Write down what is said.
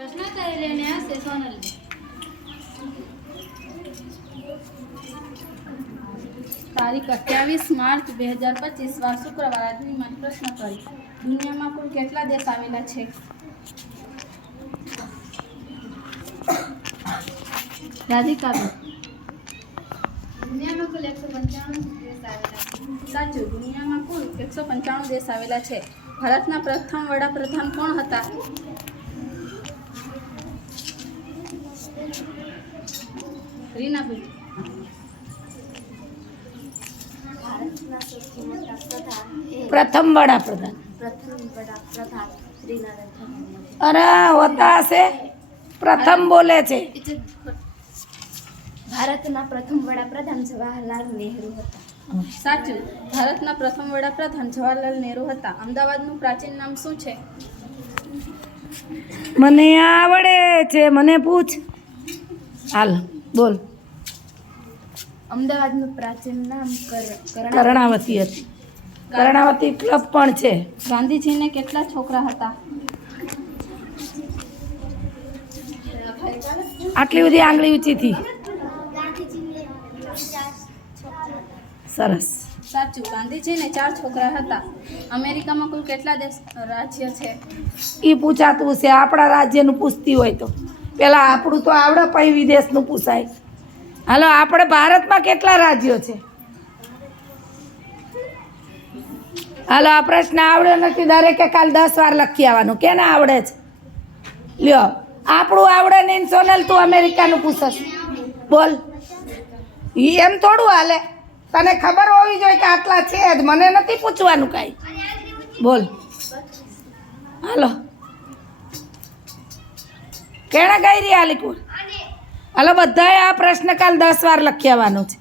प्रश्न कर लेने से सोनल तारीख 28 मार्च 2025 વાર શુક્રવાર આજની મારી પ્રશ્ન કરી દુનિયામાં કુલ કેટલા દેશ આવેલા છે? રાધિકાબેન દુનિયામાં કુલ 195 દેશ આવેલા છે. સાચું, દુનિયામાં કુલ 195 દેશ આવેલા છે. ભારતના પ્રથમ વડાપ્રધાન કોણ હતા? રીનાબેન प्रथम वडाप्रधान अरे होता से प्रथम बोले छे ભારતના પ્રથમ વડાપ્રધાન જવાહરલાલ નહેરુ હતા. સાચું, ભારતના પ્રથમ વડાપ્રધાન જવાહરલાલ નહેરુ હતા. અમદાવાદનું પ્રાચીન નામ શું છે? મને આવડે છે, મને પૂછ. હાલ બોલ. અમદાવાદનું પ્રાચીન નામ કર્ણાવતી હતી. કર્ણાવતી ક્લબ પણ છે. ગાંધીજીને કેટલા છોકરા હતા? આટલી બધી આંગળી ઊંચી થી. સરસ. સાચું, ગાંધીજીને 4 છોકરા હતા. અમેરિકામાં કુલ કેટલા રાજ્ય છે? એ પૂછાતું છે. આપણા રાજ્યનું પૂછતી હોય તો પેલા આપણું તો આવડે, પછી વિદેશનું પૂછાય. હાલો, આપણે ભારતમાં કેટલા રાજ્યો છે? હાલો, આ પ્રશ્ન આવડ્યો નથી. દરેકે કાલ 10 વાર લખી આવવાનું. કેને આવડે છે? લ્યો, આપણું આવડે નહીં. સોનલ, તું અમેરિકાનું પૂછસ. બોલ. એમ થોડું હાલે. તને ખબર હોવી જોઈએ કે આટલા છે જ. મને નથી પૂછવાનું કાંઈ. બોલ. હાલો, કેણે ગઈ રહી હાલી કુલ? હાલો, બધાએ આ પ્રશ્ન કાલ 10 વાર લખી આવવાનો છે.